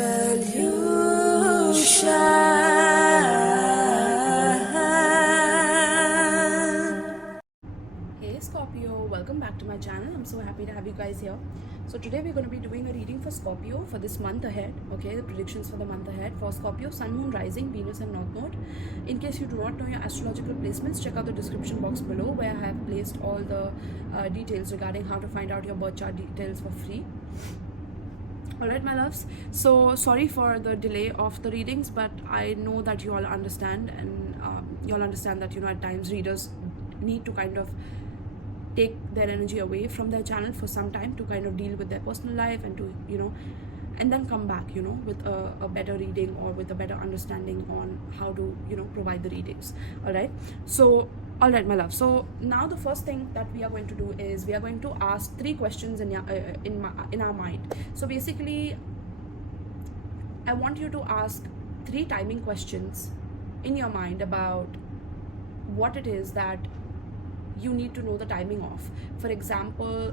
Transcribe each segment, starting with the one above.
Hey Scorpio, welcome back to my channel. I'm so happy to have you guys here. So today we're going to be doing a reading for Scorpio for this month ahead. Okay, the predictions for the month ahead for Scorpio, Sun, Moon, Rising, Venus and North Node. In case you do not know your astrological placements, check out the description box below where I have placed all the details regarding how to find out your birth chart details for free. Alright my loves, so sorry for the delay of the readings, but I know that you all understand, and you all understand that, you know, at times readers need to kind of take their energy away from their channel for some time to kind of deal with their personal life and to, you know, and then come back, you know, with a better reading or with a better understanding on how to, you know, provide the readings. Alright, so alright my love, so now the first thing that we are going to do is we are going to ask 3 questions in our mind. So basically I want you to ask 3 timing questions in your mind about what it is that you need to know the timing of. For example,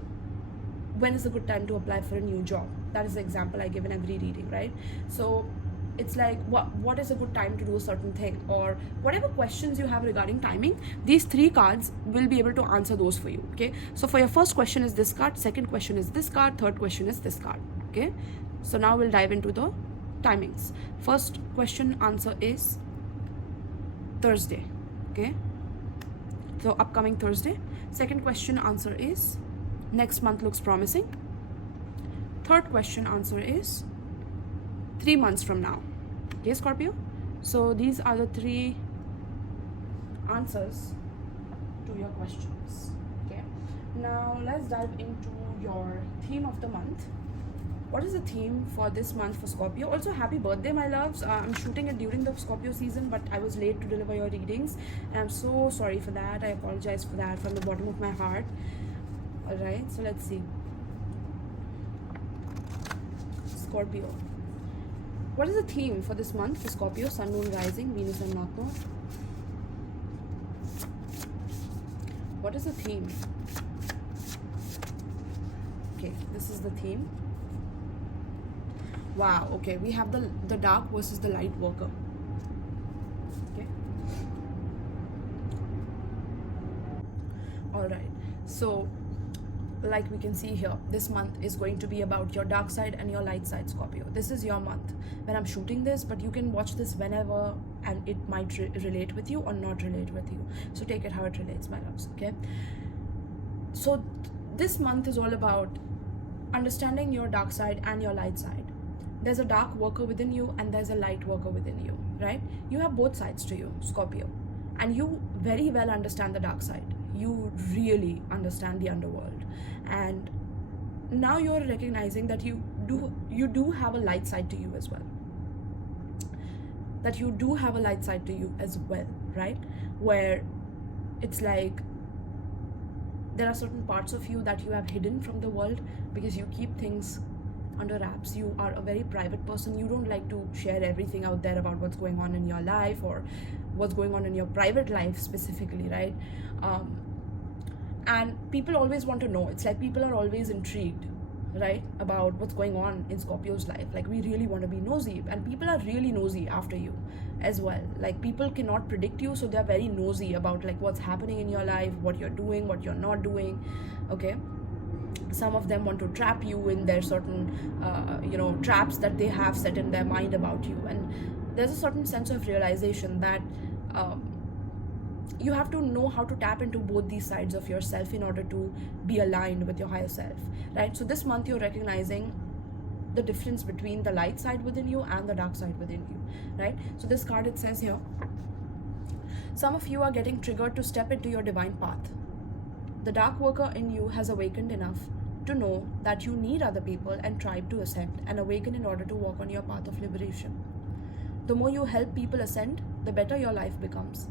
when is a good time to apply for a new job? That is the example I give in every reading, right? So it's like, what is a good time to do a certain thing, or whatever questions you have regarding timing, these 3 cards will be able to answer those for you. Okay, so for your first question is this card, second question is this card, third question is this card. Okay, so now we'll dive into the timings. First question answer is Thursday. Okay, so upcoming Thursday. Second question answer is next month looks promising. Third question answer is 3 months from now. Okay Scorpio, so these are the 3 answers to your questions. Okay, now let's dive into your theme of the month. What is the theme for this month for Scorpio? Also, happy birthday my loves. I'm shooting it during the Scorpio season, but I was late to deliver your readings, and I'm so sorry for that. I apologize for that from the bottom of my heart. Alright, so let's see. Scorpio, what is the theme for this month for Scorpio, Sun, Moon, Rising, Venus and North Node? What is the theme? Okay, this is the theme. Wow, okay, we have the dark versus the light worker. Okay, all right, so like we can see here, this month is going to be about your dark side and your light side, Scorpio. This is your month when I'm shooting this, but you can watch this whenever and it might relate with you or not relate with you, so take it how it relates my loves. Okay, so this month is all about understanding your dark side and your light side. There's a dark worker within you and there's a light worker within you, right? You have both sides to you, Scorpio, and you very well understand the dark side. You really understand the underworld, and now you're recognizing that you do have a light side to you as well. That you do have a light side to you as well, right? Where it's like there are certain parts of you that you have hidden from the world because you keep things under wraps. You are a very private person. You don't like to share everything out there about what's going on in your life or what's going on in your private life specifically, right? And people always want to know. It's like people are always intrigued, right, about what's going on in Scorpio's life. Like, we really want to be nosy, and people are really nosy after you as well. Like, people cannot predict you, so they're very nosy about like what's happening in your life, what you're doing, what you're not doing. Okay, some of them want to trap you in their certain you know, traps that they have set in their mind about you, and there's a certain sense of realization that you have to know how to tap into both these sides of yourself in order to be aligned with your higher self, right? So this month you're recognizing the difference between the light side within you and the dark side within you, right? So this card, it says here, some of you are getting triggered to step into your divine path. The dark worker in you has awakened enough to know that you need other people and tribe to ascend and awaken in order to walk on your path of liberation. The more you help people ascend, the better your life becomes.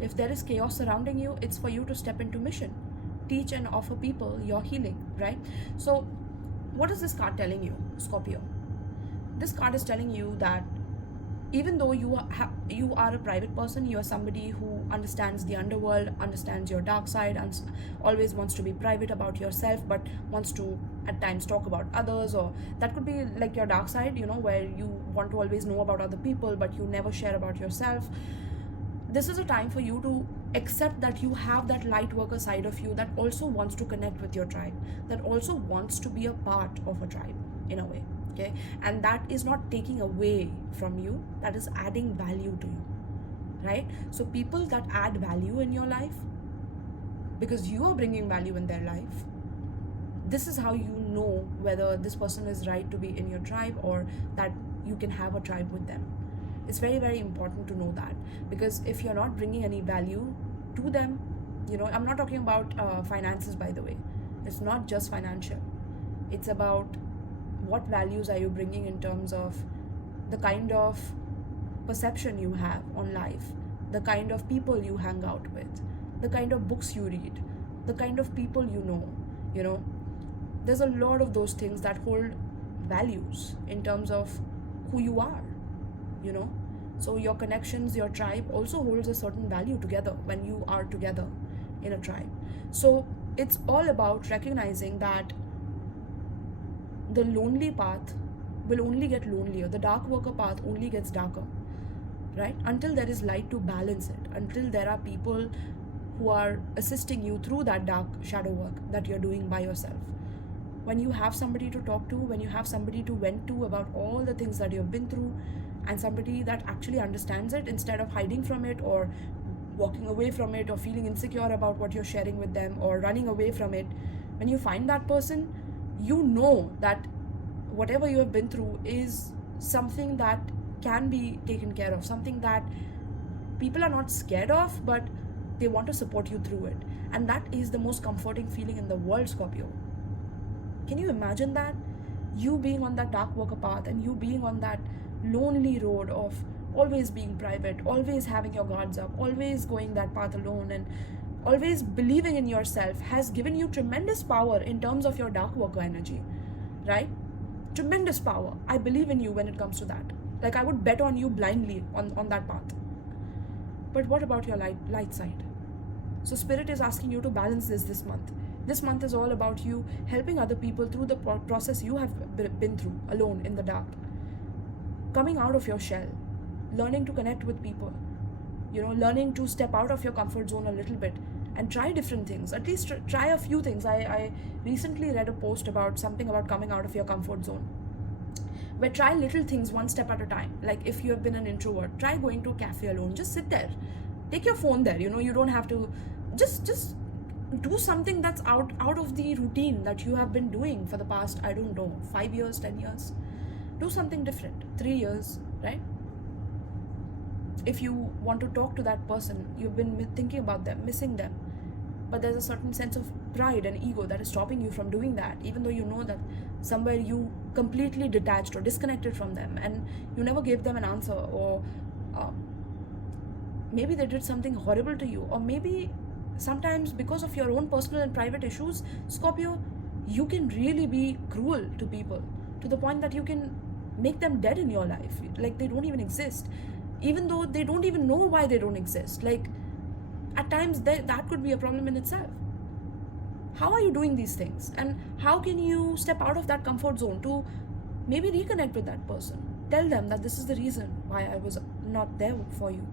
If there is chaos surrounding you, it's for you to step into mission, teach and offer people your healing, right? So what is this card telling you, Scorpio? This card is telling you that even though you are a private person, you are somebody who understands the underworld, understands your dark side, and always wants to be private about yourself, but wants to at times talk about others, or that could be like your dark side, where you want to always know about other people but you never share about yourself. This is a time for you to accept that you have that light worker side of you that also wants to connect with your tribe, that also wants to be a part of a tribe in a way. Okay, and that is not taking away from you, that is adding value to you, right? So people that add value in your life, because you are bringing value in their life, this is how you know whether this person is right to be in your tribe, or that you can have a tribe with them. It's very, very important to know that, because if you're not bringing any value to them, I'm not talking about finances, by the way. It's not just financial. It's about what values are you bringing in terms of the kind of perception you have on life, the kind of people you hang out with, the kind of books you read, the kind of people you know. There's a lot of those things that hold values in terms of who you are, So your connections, your tribe also holds a certain value together when you are together in a tribe. So it's all about recognizing that the lonely path will only get lonelier. The dark worker path only gets darker, right? Until there is light to balance it, until there are people who are assisting you through that dark shadow work that you're doing by yourself. When you have somebody to talk to, when you have somebody to vent to about all the things that you've been through, and somebody that actually understands it instead of hiding from it or walking away from it or feeling insecure about what you're sharing with them or running away from it, when you find that person, you know that whatever you have been through is something that can be taken care of, something that people are not scared of, but they want to support you through it. And that is the most comforting feeling in the world, Scorpio. Can you imagine that? You being on that dark worker path and you being on that lonely road of always being private, always having your guards up, always going that path alone, and always believing in yourself has given you tremendous power in terms of your dark worker energy, right? Tremendous power. I believe in you when it comes to that. Like, I would bet on you blindly on that path. But what about your light side? So Spirit is asking you to balance this month. This month is all about you helping other people through the process you have been through alone in the dark. Coming out of your shell, learning to connect with people, learning to step out of your comfort zone a little bit and try different things. At least try a few things. I recently read a post about something about coming out of your comfort zone, where try little things one step at a time. Like, if you have been an introvert, try going to a cafe alone. Just sit there. Take your phone there. You don't have to. Just do something that's out of the routine that you have been doing for the past, 5 years, 10 years. Do something different. 3 years, right? If you want to talk to that person, you've been thinking about them, missing them, but there's a certain sense of pride and ego that is stopping you from doing that, even though you know that somewhere you completely detached or disconnected from them and you never gave them an answer, or maybe they did something horrible to you, or maybe sometimes because of your own personal and private issues, Scorpio, you can really be cruel to people to the point that you can make them dead in your life, like they don't even exist, even though they don't even know why they don't exist. Like, at times that could be a problem in itself. How are you doing these things, and how can you step out of that comfort zone to maybe reconnect with that person? Tell them that this is the reason why I was not there for you.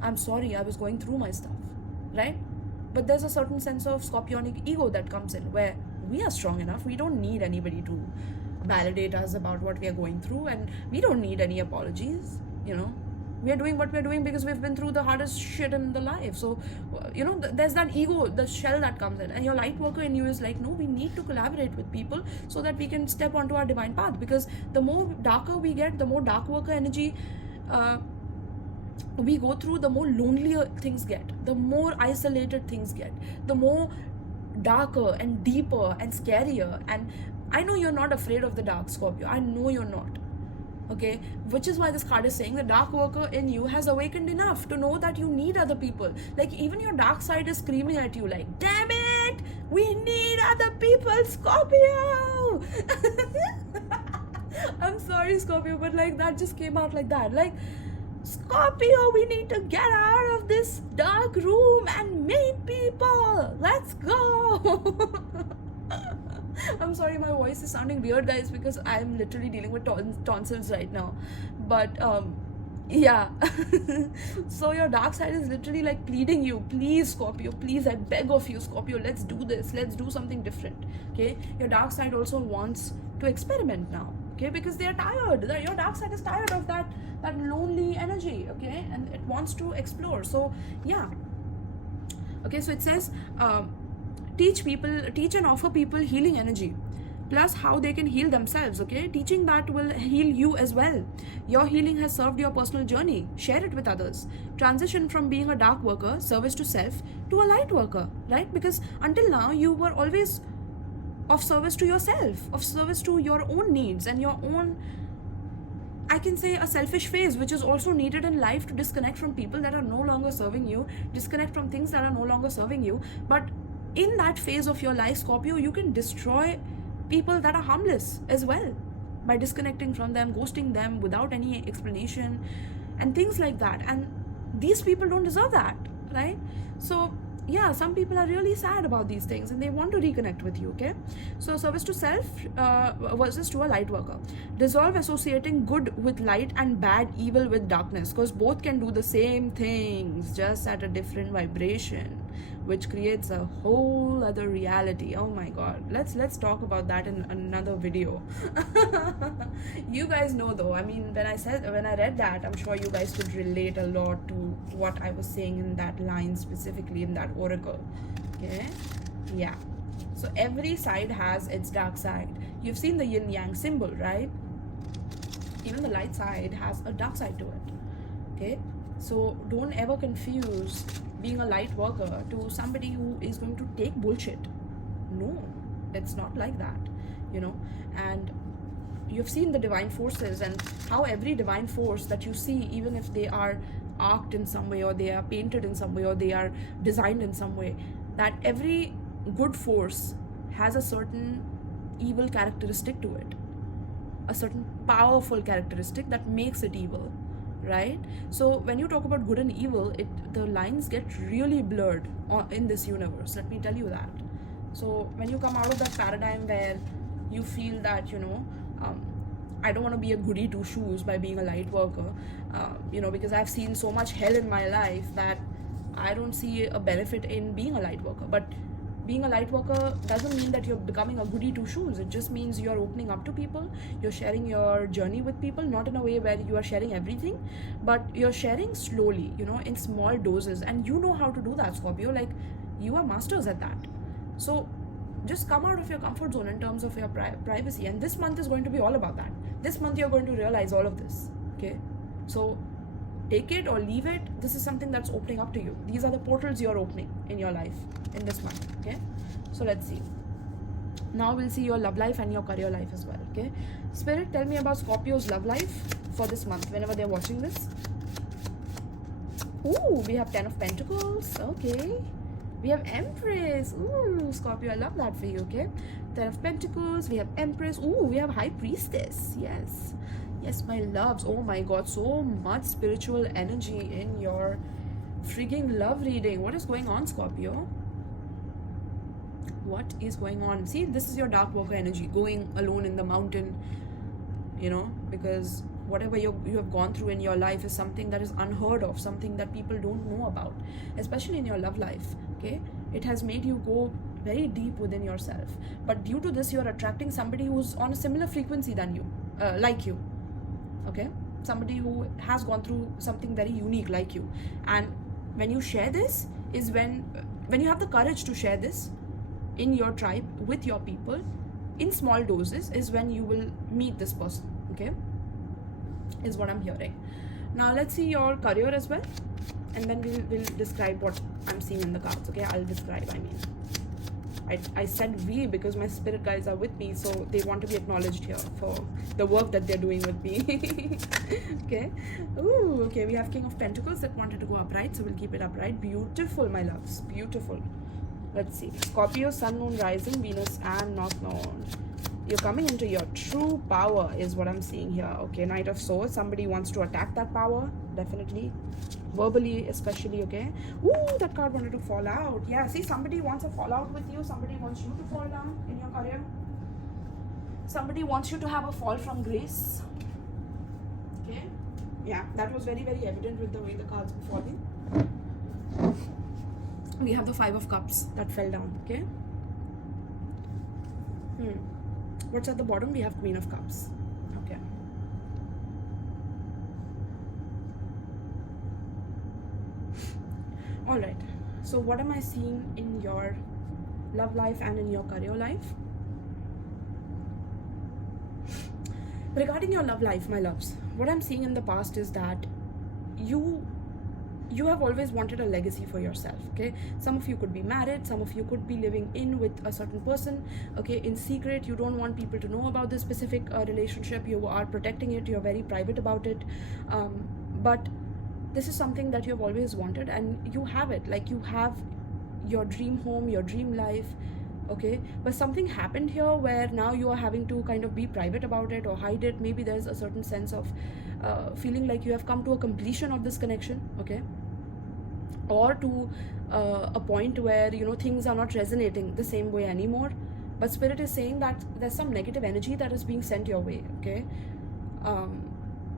I'm sorry, I was going through my stuff, right? But there's a certain sense of scorpionic ego that comes in, where we are strong enough. We don't need anybody to validate us about what we are going through, and we don't need any apologies. We are doing what we're doing because we've been through the hardest shit in the life. So, there's that ego, the shell that comes in, and your light worker in you is like, no, we need to collaborate with people so that we can step onto our divine path. Because the more darker we get, the more dark worker energy we go through, the more lonelier things get, the more isolated things get, the more darker and deeper and scarier. And I know you're not afraid of the dark, Scorpio. I know you're not. Okay, which is why this card is saying the dark worker in you has awakened enough to know that you need other people. Like, even your dark side is screaming at you like, damn it, we need other people, Scorpio. I'm sorry, Scorpio, but like that just came out like that. Like, Scorpio, we need to get out of this dark room and meet people. Let's go. I'm sorry, my voice is sounding weird, guys, because I'm literally dealing with tonsils right now. But yeah. So your dark side is literally like pleading you, please, Scorpio, please, I beg of you, Scorpio, let's do this, let's do something different. Okay, your dark side also wants to experiment now. Okay, because they are tired. Your dark side is tired of that lonely energy. Okay, and it wants to explore. So yeah. Okay, so it says teach and offer people healing energy, plus how they can heal themselves. Okay, teaching that will heal you as well. Your healing has served your personal journey. Share it with others. Transition from being a dark worker, service to self, to a light worker, right? Because until now you were always of service to yourself, of service to your own needs and your own, I can say, a selfish phase, which is also needed in life, to disconnect from people that are no longer serving you, disconnect from things that are no longer serving you. But in that phase of your life, Scorpio, you can destroy people that are harmless as well by disconnecting from them, ghosting them without any explanation and things like that. And these people don't deserve that, right? So yeah, some people are really sad about these things and they want to reconnect with you. Okay, so service to self versus to a light worker. Dissolve associating good with light and bad, evil with darkness, because both can do the same things, just at a different vibration, which creates a whole other reality. Oh my god, let's talk about that in another video. You guys know though, I mean, when I read that, I'm sure you guys could relate a lot to what I was saying in that line, specifically in that oracle. Okay, yeah. So every side has its dark side. You've seen the yin yang symbol, right? Even the light side has a dark side to it. Okay, so don't ever confuse being a light worker to somebody who is going to take bullshit. No, it's not like that, you know. And you've seen the divine forces and how every divine force that you see, even if they are arced in some way, or they are painted in some way, or they are designed in some way, that every good force has a certain evil characteristic to it, a certain powerful characteristic that makes it evil, right? So when you talk about good and evil, the lines get really blurred in this universe, let me tell you that. So when you come out of that paradigm where you feel that, you know, I don't want to be a goody two shoes by being a light worker, you know, because I've seen so much hell in my life that I don't see a benefit in being a light worker. But being a light worker doesn't mean that you're becoming a goody two shoes. It just means you're opening up to people, you're sharing your journey with people, not in a way where you are sharing everything, but you're sharing slowly, you know, in small doses. And you know how to do that, Scorpio. Like, you are masters at that. So just come out of your comfort zone in terms of your privacy. And this month is going to be all about that. This month you're going to realize all of this. Okay, so take it or leave it. This is something that's opening up to you. These are the portals you're opening in your life in this month. Okay, so let's see. Now we'll see your love life and your career life as well. Okay, Spirit, tell me about Scorpio's love life for this month whenever they're watching this. Ooh, we have 10 of Pentacles. Okay, we have Empress. Ooh, Scorpio, I love that for you. Okay, 10 of Pentacles, we have Empress. Ooh, we have High Priestess. Yes, yes, my loves. Oh my god, so much spiritual energy in your frigging love reading. What is going on, Scorpio? What is going on? See, this is your dark worker energy, going alone in the mountain, you know, because whatever you have gone through in your life is something that is unheard of, something that people don't know about, especially in your love life. Okay, it has made you go very deep within yourself, but due to this, you are attracting somebody who's on a similar frequency than you, like you. Okay, somebody who has gone through something very unique like you. And when you share this is when you have the courage to share this in your tribe with your people in small doses, is when you will meet this person. Okay, is what I'm hearing. Now let's see your career as well, and then we'll describe what I'm seeing in the cards. Okay, I'll describe. I mean, I said we because my spirit guides are with me, so they want to be acknowledged here for the work that they're doing with me. Okay. Ooh, okay, we have King of Pentacles that wanted to go upright, so we'll keep it upright. Beautiful, my loves, beautiful. Let's see. Scorpio, Sun, Moon, Rising, Venus and North Node. you're coming into your true power is what I'm seeing here. Okay, Knight of Swords. Somebody wants to attack that power, definitely, verbally especially. Okay, ooh, that card wanted to fall out. Yeah, see, somebody wants a fallout with you. Somebody wants you to fall down in your career. Somebody wants you to have a fall from grace. Okay, yeah, that was very, very evident with the way the cards were falling. We have the 5 of Cups that fell down. Okay, what's at the bottom? We have Queen of Cups. Okay, all right, so what am I seeing in your love life and in your career life? Regarding your love life, my loves, what I'm seeing in the past is that you have always wanted a legacy for yourself. Okay, some of you could be married, some of you could be living in with a certain person, okay, in secret. You don't want people to know about this specific relationship. You are protecting it, you're very private about it, but this is something that you've always wanted, and you have it. Like, you have your dream home, your dream life. Okay, but something happened here where now you are having to kind of be private about it or hide it. Maybe there's a certain sense of feeling like you have come to a completion of this connection, okay, or to a point where, you know, things are not resonating the same way anymore. But Spirit is saying that there's some negative energy that is being sent your way. Okay,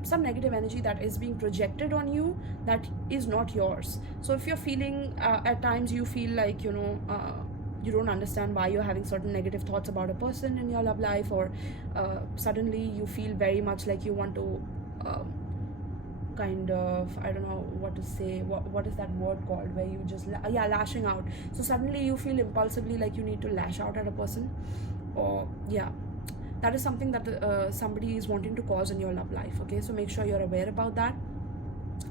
some negative energy that is being projected on you that is not yours. So if you're feeling at times you feel like, you know, you don't understand why you're having certain negative thoughts about a person in your love life, or suddenly you feel very much like you want to kind of, I don't know what to say, what is that word called, where you just lashing out. So suddenly you feel impulsively like you need to lash out at a person, or yeah, that is something that somebody is wanting to cause in your love life. Okay, so make sure you're aware about that.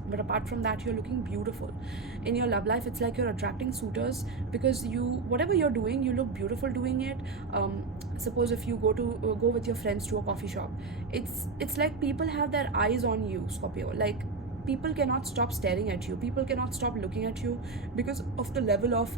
But apart from that, you're looking beautiful in your love life. It's like you're attracting suitors because whatever you're doing, you look beautiful doing it. Suppose if you go with your friends to a coffee shop, it's like people have their eyes on you, Scorpio. Like, people cannot stop staring at you, people cannot stop looking at you because of the level of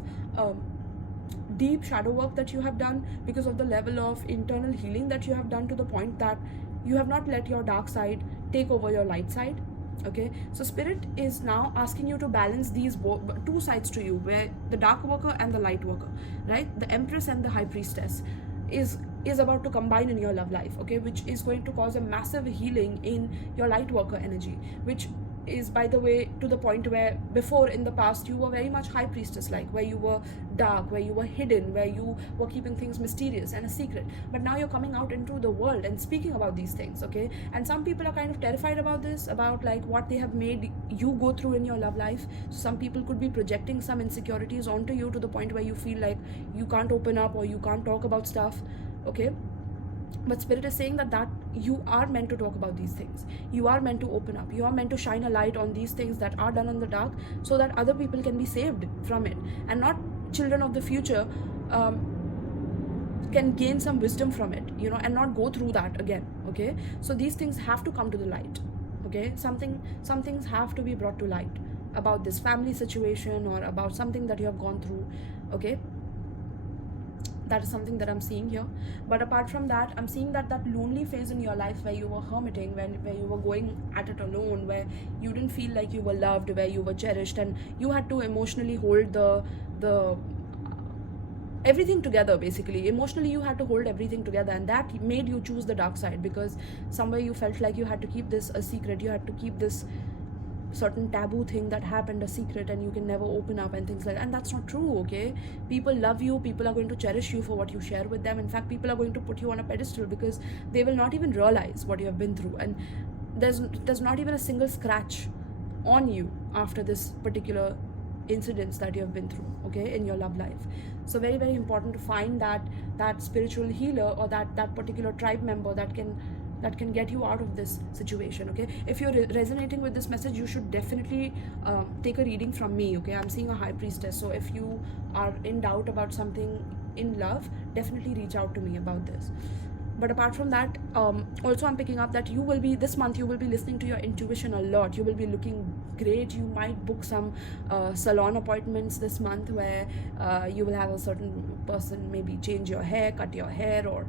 deep shadow work that you have done, because of the level of internal healing that you have done, to the point that you have not let your dark side take over your light side. Okay, so Spirit is now asking you to balance these two sides to you, where the dark worker and the light worker, right? The Empress and the High Priestess is about to combine in your love life, okay, which is going to cause a massive healing in your light worker energy, which is, by the way, to the point where before in the past you were very much High Priestess like, where you were dark, where you were hidden, where you were keeping things mysterious and a secret. But now you're coming out into the world and speaking about these things, okay? And some people are kind of terrified about this, about like what they have made you go through in your love life. So some people could be projecting some insecurities onto you, to the point where you feel like you can't open up or you can't talk about stuff, okay? But Spirit is saying that you are meant to talk about these things. You are meant to open up. You are meant to shine a light on these things that are done in the dark, so that other people can be saved from it, and not children of the future can gain some wisdom from it, you know, and not go through that again. Okay, so these things have to come to the light. Okay, some things have to be brought to light about this family situation or about something that you have gone through. Okay, that is something that I'm seeing here. But apart from that, I'm seeing that lonely phase in your life where you were hermiting, where you were going at it alone, where you didn't feel like you were loved, where you were cherished, and you had to emotionally hold the everything together. Basically, emotionally you had to hold everything together, and that made you choose the dark side, because somewhere you felt like you had to keep this a secret, you had to keep this certain taboo thing that happened a secret, and you can never open up and things like that. And that's not true. Okay, people love you, people are going to cherish you for what you share with them. In fact, people are going to put you on a pedestal, because they will not even realize what you have been through, and there's not even a single scratch on you after this particular incidents that you have been through, okay, in your love life. So very, very important to find that spiritual healer, or that particular tribe member that can get you out of this situation. Okay, if you're resonating with this message, you should definitely take a reading from me. Okay, I'm seeing a High Priestess, so if you are in doubt about something in love, definitely reach out to me about this. But apart from that, also I'm picking up that this month you will be listening to your intuition a lot. You will be looking great. You might book some salon appointments this month, where you will have a certain person maybe change your hair, cut your hair, or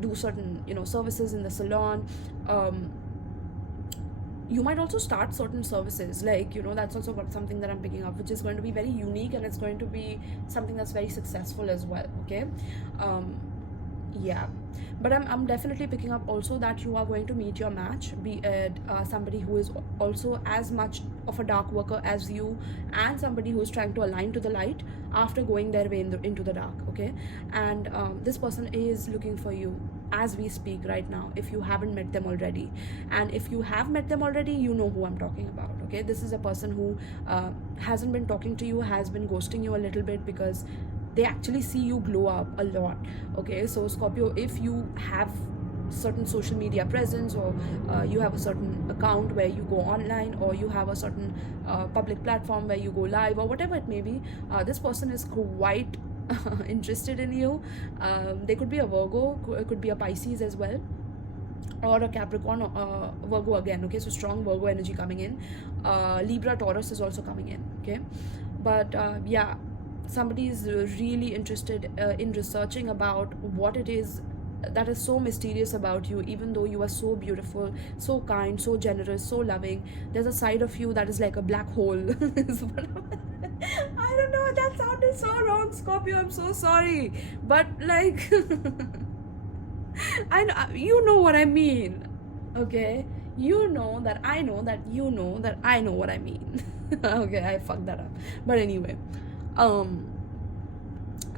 do certain, you know, services in the salon. You might also start certain services, like, you know, that's also something that I'm picking up, which is going to be very unique, and it's going to be something that's very successful as well. Okay. Yeah, but I'm definitely picking up also that you are going to meet your match, be it somebody who is also as much of a dark worker as you, and somebody who is trying to align to the light after going their way into the dark. Okay. And this person is looking for you as we speak right now, if you haven't met them already. And if you have met them already, you know who I'm talking about. Okay, this is a person who hasn't been talking to you, has been ghosting you a little bit, because they actually see you glow up a lot. Okay, so Scorpio, if you have certain social media presence, or you have a certain account where you go online, or you have a certain public platform where you go live, or whatever it may be, this person is quite interested in you. They could be a Virgo, it could be a Pisces as well, or a Capricorn, Virgo again. Okay, so strong Virgo energy coming in. Libra, Taurus is also coming in. Okay, but yeah, somebody is really interested in researching about what it is that is so mysterious about you. Even though you are so beautiful, so kind, so generous, so loving, there's a side of you that is like a black hole. I don't know, that sounded so wrong, Scorpio, I'm so sorry, but like I know, you know what I mean. Okay, you know that I know that you know that I know what I mean. Okay, I fucked that up, but anyway,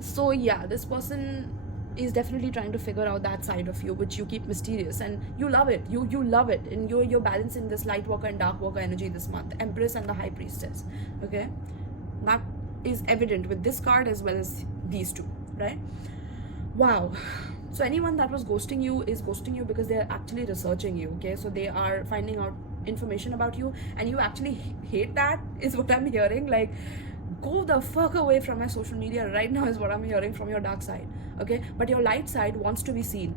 so yeah, this person is definitely trying to figure out that side of you which you keep mysterious, and you love it. You love it, and you're balancing this light worker and dark worker energy this month, Empress and the High Priestess. Okay, that is evident with this card as well as these two, right? Wow. So anyone that was ghosting you is ghosting you because they're actually researching you. Okay, so they are finding out information about you, and you actually hate that, is what I'm hearing. Like, go the fuck away from my social media right now, is what I'm hearing from your dark side. Okay, but your light side wants to be seen.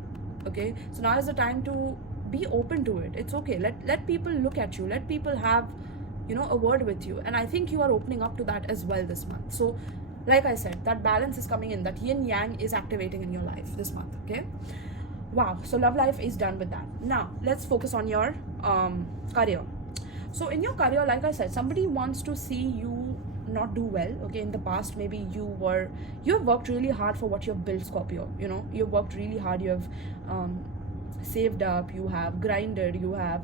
Okay, so now is the time to be open to it. It's okay, let people look at you, let people have, you know, a word with you, and I think you are opening up to that as well this month. So like I said, that balance is coming in, that yin yang is activating in your life this month. Okay, wow. So love life is done with that. Now let's focus on your career. So in your career, like I said, somebody wants to see you not do well. Okay, in the past, maybe you have worked really hard for what you've built, Scorpio. You know, you've worked really hard, you have saved up, you have grinded, you have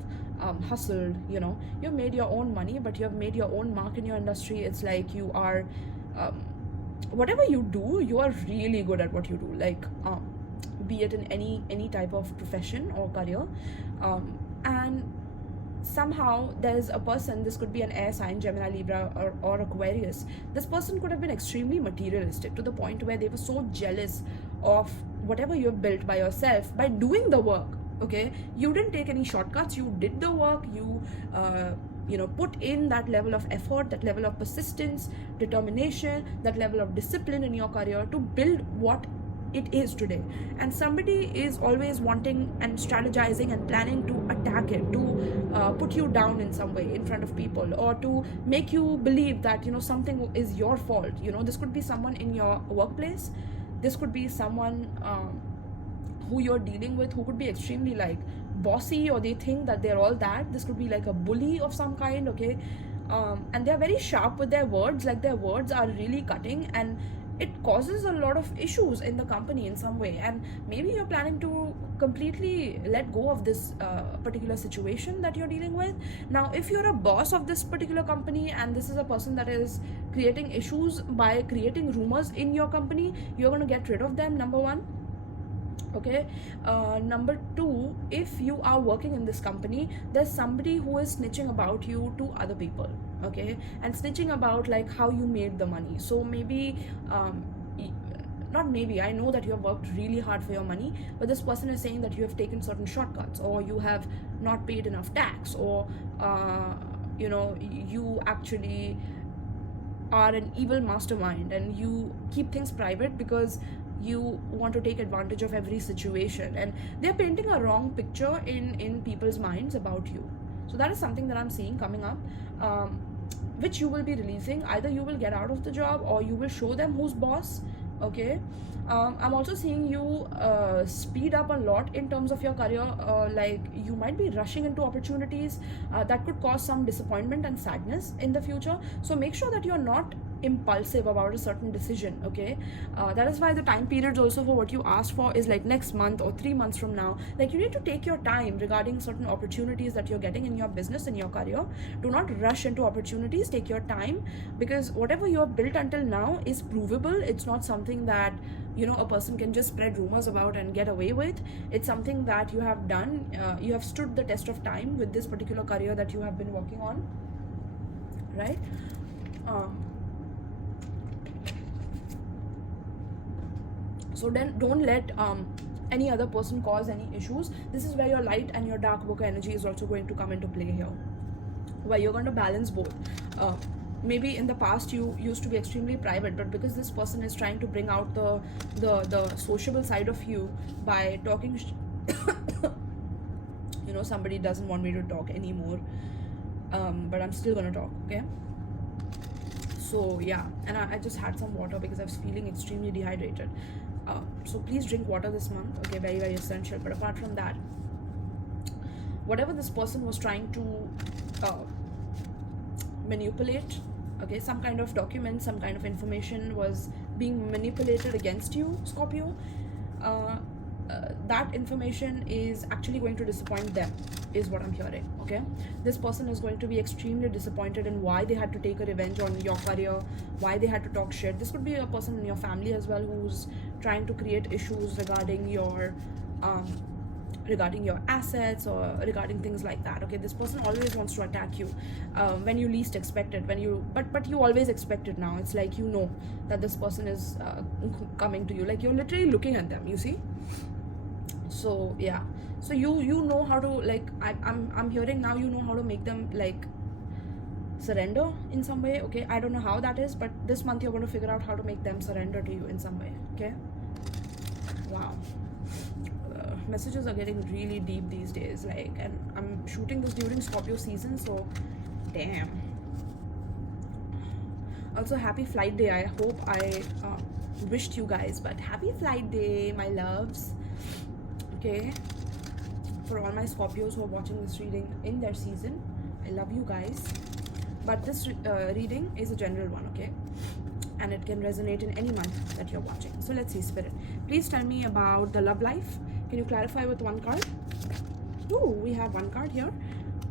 hustled, you know, you've made your own money, but you have made your own mark in your industry. It's like you are whatever you do, you are really good at what you do, like be it in any type of profession or career, and somehow there's a person, this could be an air sign, Gemini, Libra, or Aquarius. This person could have been extremely materialistic to the point where they were so jealous of whatever you have built by yourself, by doing the work. Okay, you didn't take any shortcuts, you did the work, you know, put in that level of effort, that level of persistence, determination, that level of discipline in your career to build what it is today. And somebody is always wanting and strategizing and planning to attack it, to put you down in some way in front of people, or to make you believe that, you know, something is your fault. You know, this could be someone in your workplace, this could be someone who you're dealing with, who could be extremely like bossy, or they think that they're all that. This could be like a bully of some kind. Okay, and they're very sharp with their words, like their words are really cutting, and it causes a lot of issues in the company in some way. And maybe you're planning to completely let go of this particular situation that you're dealing with. Now, if you're a boss of this particular company, and this is a person that is creating issues by creating rumors in your company, you're going to get rid of them, number one. Okay, number two, if you are working in this company, there's somebody who is snitching about you to other people. Okay, and snitching about like how you made the money. So maybe not maybe, I know that you have worked really hard for your money, but this person is saying that you have taken certain shortcuts, or you have not paid enough tax, or you know, you actually are an evil mastermind and you keep things private because you want to take advantage of every situation, and they're painting a wrong picture in people's minds about you. So that is something that I'm seeing coming up, which you will be releasing. Either you will get out of the job, or you will show them who's boss, okay. I'm also seeing you speed up a lot in terms of your career. Like you might be rushing into opportunities that could cause some disappointment and sadness in the future. So make sure that you're not impulsive about a certain decision, okay. That is why the time periods also for what you asked for is like next month or 3 months from now. Like you need to take your time regarding certain opportunities that you're getting in your business, in your career. Do not rush into opportunities. Take your time, because whatever you have built until now is provable. It's not something that, you know, a person can just spread rumors about and get away with. It's something that you have done. You have stood the test of time with this particular career that you have been working on, right? So then don't let any other person cause any issues. This is where your light and your dark book energy is also going to come into play here, where you're going to balance both. Maybe in the past you used to be extremely private, but because this person is trying to bring out the sociable side of you by talking you know, somebody doesn't want me to talk anymore, but I'm still gonna talk, okay. So yeah, and I just had some water because I was feeling extremely dehydrated. So please drink water this month, okay, very, very essential. But apart from that, whatever this person was trying to manipulate, okay, some kind of document, some kind of information was being manipulated against you, Scorpio. That information is actually going to disappoint them, is what I'm hearing, okay. This person is going to be extremely disappointed in why they had to take a revenge on your career, why they had to talk shit. This could be a person in your family as well who's trying to create issues regarding your assets or regarding things like that, okay. This person always wants to attack you when you least expect it, when you but you always expect it now. It's like, you know that this person is coming to you, like you're literally looking at them, you see. So yeah, so you know how to, like, I'm hearing now, you know how to make them like surrender in some way, okay. I don't know how that is, but this month you're going to figure out how to make them surrender to you in some way, okay. Wow. Messages are getting really deep these days, like, and I'm shooting this during Scorpio season, so damn. Also, happy flight day. I hope I wished you guys, but happy flight day, my loves, okay. For all my Scorpios who are watching this reading in their season, I love you guys. But this reading is a general one, okay, and it can resonate in any month that you're watching. So let's see, Spirit, please tell me about the love life. Can you clarify with one card? Oh, we have one card here.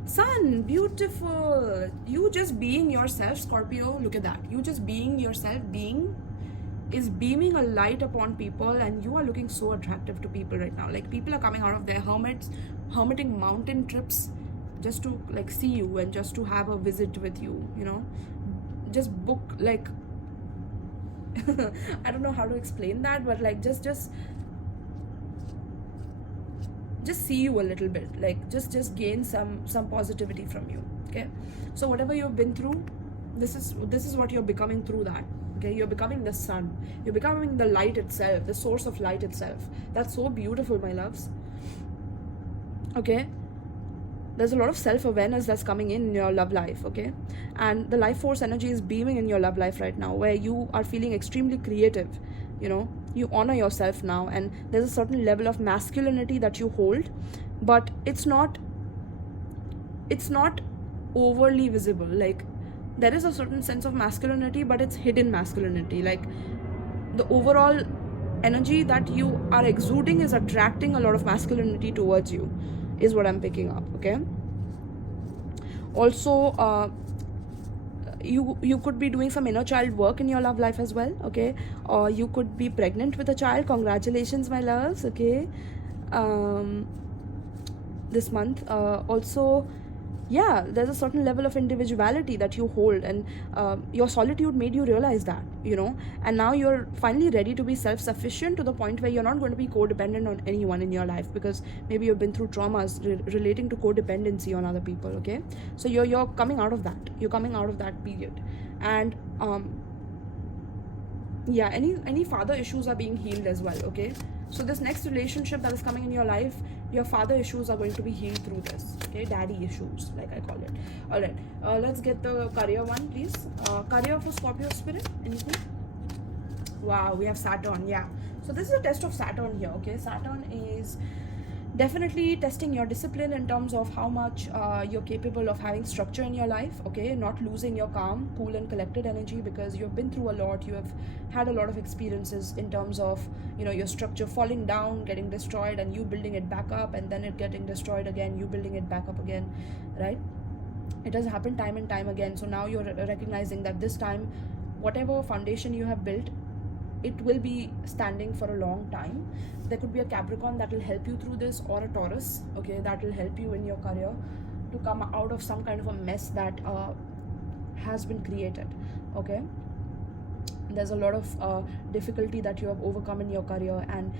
Sun, beautiful. You just being yourself, Scorpio. Look at that. You just being yourself, is beaming a light upon people, and you are looking so attractive to people right now. Like, people are coming out of their hermiting mountain trips just to like see you and just to have a visit with you, you know. Just book, like I don't know how to explain that, but like just see you a little bit, like just gain some positivity from you, okay. So whatever you've been through, this is what you're becoming through that, okay. You're becoming the sun, you're becoming the light itself, the source of light itself. That's so beautiful, my loves, okay. There's a lot of self-awareness that's coming in your love life, okay. And the life force energy is beaming in your love life right now, where you are feeling extremely creative, you know. You honor yourself now, and there's a certain level of masculinity that you hold, but it's not overly visible. Like, there is a certain sense of masculinity, but it's hidden masculinity. Like, the overall energy that you are exuding is attracting a lot of masculinity towards you, is what I'm picking up, okay. Also, you could be doing some inner child work in your love life as well, okay. Or you could be pregnant with a child. Congratulations, my loves, okay. This month, also, yeah, there's a certain level of individuality that you hold, and your solitude made you realize that, you know. And now you're finally ready to be self-sufficient, to the point where you're not going to be codependent on anyone in your life, because maybe you've been through traumas relating to codependency on other people, okay. So you're coming out of that. You're coming out of that period, and yeah, any father issues are being healed as well, okay. So this next relationship that is coming in your life, your father issues are going to be healed through this, okay. Daddy issues, like I call it. All right, let's get the career one, please. Career for Scorpio, Spirit, anything? Wow, we have Saturn. Yeah, so this is a test of Saturn here. Okay, Saturn is definitely testing your discipline in terms of how much you're capable of having structure in your life. Okay, not losing your calm, cool and collected energy, because you've been through a lot. You have had a lot of experiences in terms of, you know, your structure falling down, getting destroyed, and you building it back up, and then it getting destroyed again, you building it back up again, right? It has happened time and time again. So now you're recognizing that this time, whatever foundation you have built, it will be standing for a long time. There could be a Capricorn that will help you through this, or a Taurus, okay, that will help you in your career to come out of some kind of a mess that has been created. Okay, there's a lot of difficulty that you have overcome in your career, and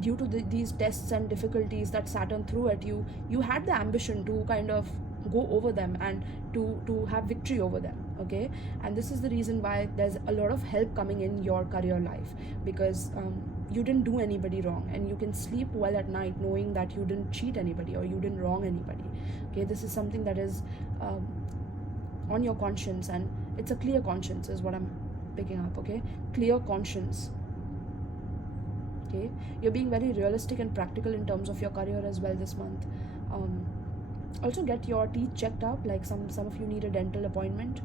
due to these tests and difficulties that Saturn threw at you, you had the ambition to kind of go over them and to have victory over them. Okay, and this is the reason why there's a lot of help coming in your career life, because you didn't do anybody wrong, and you can sleep well at night knowing that you didn't cheat anybody or you didn't wrong anybody. Okay, this is something that is on your conscience, and it's a clear conscience is what I'm picking up. Okay, clear conscience. Okay, you're being very realistic and practical in terms of your career as well this month. Also get your teeth checked up, like some of you need a dental appointment,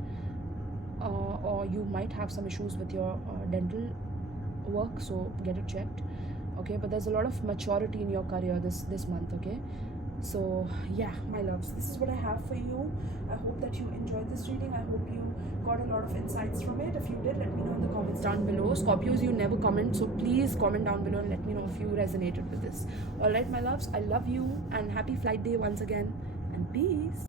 or you might have some issues with your dental work, so get it checked. Okay, but there's a lot of maturity in your career this month. Okay, so yeah, my loves, this is what I have for you. I hope that you enjoyed this reading. I hope you got a lot of insights from it. If you did, let me know in the comments down below. Scorpios, you never comment, so please comment down below and let me know if you resonated with this. All right, my loves, I love you, and happy flight day once again, and peace.